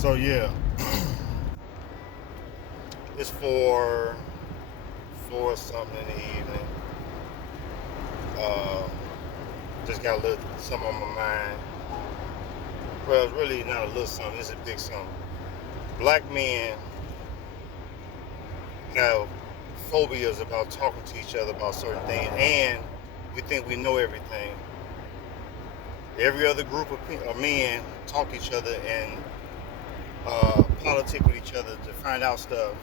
So yeah, it's four something in the evening. Uh, just got a little something on my mind. Well, it's really not a little something. It's a big something. Black men have phobias about talking to each other about certain things, and we think we know everything. Every other group of men talk to each other and politic with each other to find out stuff.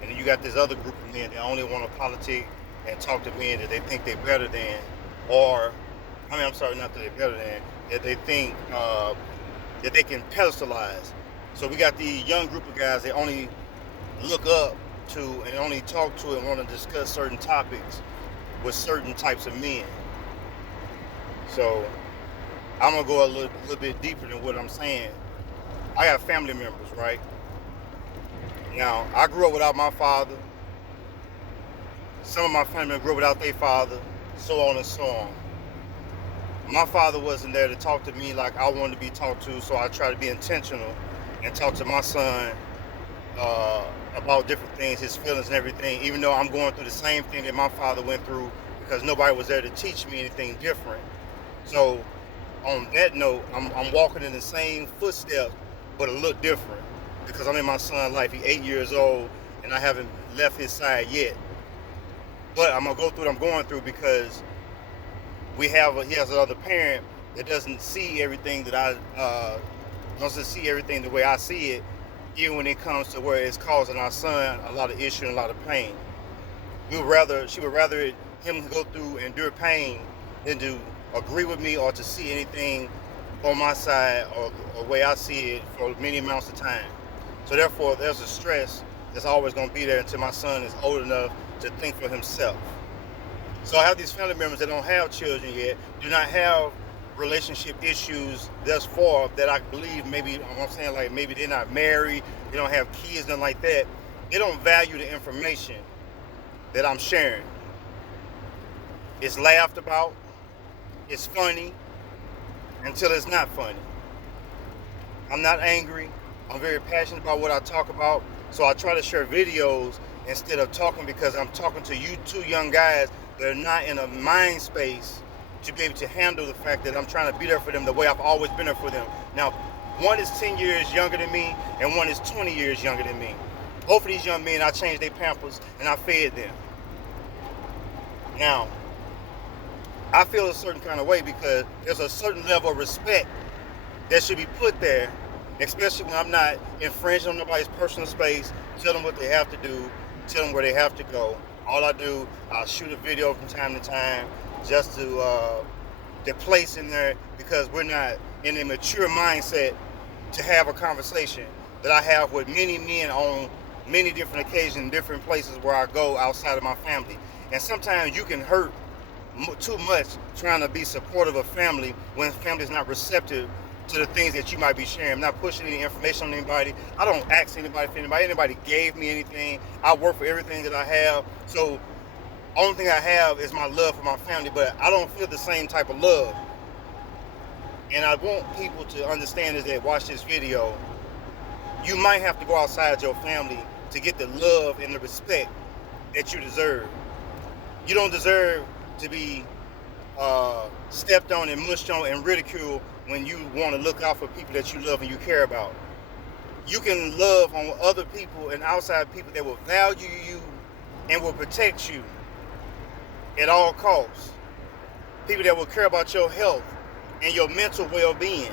And then you got this other group of men that only want to politic and talk to men that they think they're better than, or, I'm sorry, not that they're better than, that they think that they can pedestalize. So we got the young group of guys that only look up to and only talk to and want to discuss certain topics with certain types of men. So I'm gonna go a little bit deeper than what I'm saying. I got family members, right? Now, I grew up without my father. Some of my family members grew up without their father, so on and so on. My father wasn't there to talk to me like I wanted to be talked to, so I try to be intentional and talk to my son uh, about different things, his feelings and everything, even though I'm going through the same thing that my father went through because nobody was there to teach me anything different. So, on that note, I'm walking in the same footsteps, but a little different because I'm in my son's life. He's 8 years old, and I haven't left his side yet. But I'm gonna go through what I'm going through because he has another parent that doesn't see everything that doesn't see everything the way I see it, even when it comes to where it's causing our son a lot of issue and a lot of pain. She would rather him go through and endure pain than to agree with me or to see anything on my side or the way I see it for many amounts of time. So therefore, there's a stress that's always going to be there until my son is old enough to think for himself. So I have these family members that don't have children yet, do not have relationship issues thus far that I believe maybe, I'm saying like maybe they're not married, they don't have kids, nothing like that. They don't value the information that I'm sharing. It's laughed about, it's funny, until it's not funny. I'm not angry. I'm very passionate about what I talk about. So I try to share videos instead of talking because I'm talking to you two young guys that are not in a mind space to be able to handle the fact that I'm trying to be there for them the way I've always been there for them. Now, one is 10 years younger than me and one is 20 years younger than me. Both of these young men, I changed their pampers and I fed them. Now, I feel a certain kind of way because there's a certain level of respect that should be put there, especially when I'm not infringing on nobody's personal space, tell them what they have to do, tell them where they have to go. All I do, I'll shoot a video from time to time just to place in there because we're not in a mature mindset to have a conversation that I have with many men on many different occasions, different places where I go outside of my family. And sometimes you can hurt too much trying to be supportive of family when family is not receptive to the things that you might be sharing. I'm not pushing any information on anybody. I don't ask anybody for anybody. Anybody gave me anything. I work for everything that I have. So only thing I have is my love for my family, but I don't feel the same type of love. And I want people to understand is that watch this video, you might have to go outside your family to get the love and the respect that you deserve. You don't deserve to be stepped on and mushed on and ridiculed when you want to look out for people that you love and you care about. You can love on other people and outside people that will value you and will protect you at all costs. People that will care about your health and your mental well-being.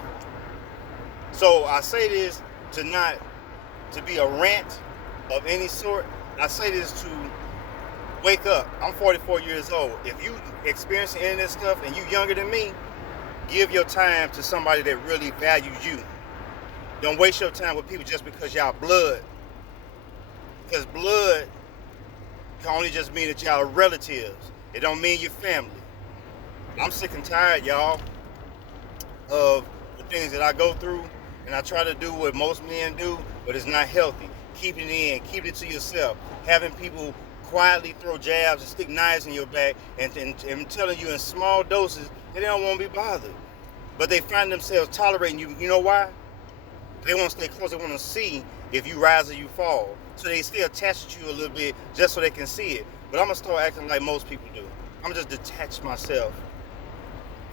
So I say this to be a rant of any sort. I say this to wake up. I'm 44 years old. If you experiencing any of this stuff and you younger than me, give your time to somebody that really values you. Don't waste your time with people just because y'all blood. Because blood can only just mean that y'all are relatives. It don't mean your family. I'm sick and tired, y'all, of the things that I go through, and I try to do what most men do, but it's not healthy. Keep it in, keep it to yourself. Having people quietly throw jabs and stick knives in your back and telling you in small doses that they don't want to be bothered. But they find themselves tolerating you. You know why? They want to stay close. They want to see if you rise or you fall. So they stay attached to you a little bit just so they can see it. But I'm gonna start acting like most people do. I'm gonna just detach myself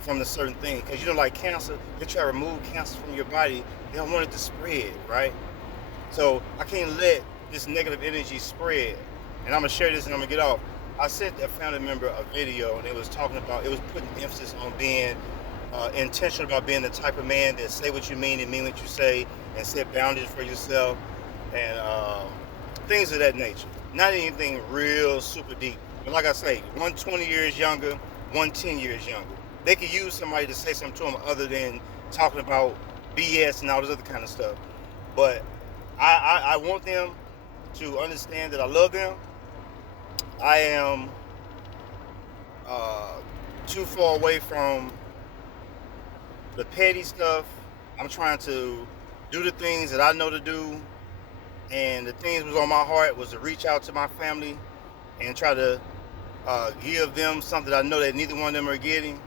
from the certain thing. Because you know, like cancer, they try to remove cancer from your body. They don't want it to spread, right? So I can't let this negative energy spread. And I'm gonna share this and I'm gonna get off. I sent a family member a video and it was talking about, it was putting emphasis on being intentional about being the type of man that say what you mean and mean what you say and set boundaries for yourself and things of that nature. Not anything real super deep. But like I say, one 20 years younger, one 10 years younger. They could use somebody to say something to them other than talking about BS and all this other kind of stuff. But I want them to understand that I love them. I am too far away from the petty stuff. I'm trying to do the things that I know to do, and the things that was on my heart was to reach out to my family and try to give them something I know that neither one of them are getting.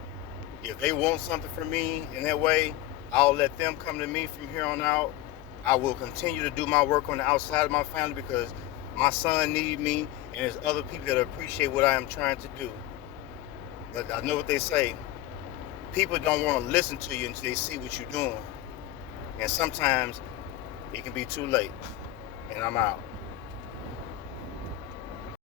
If they want something from me in that way, I'll let them come to me from here on out. I will continue to do my work on the outside of my family because my son needs me, and there's other people that appreciate what I am trying to do. But I know what they say. People don't want to listen to you until they see what you're doing. And sometimes it can be too late. And I'm out.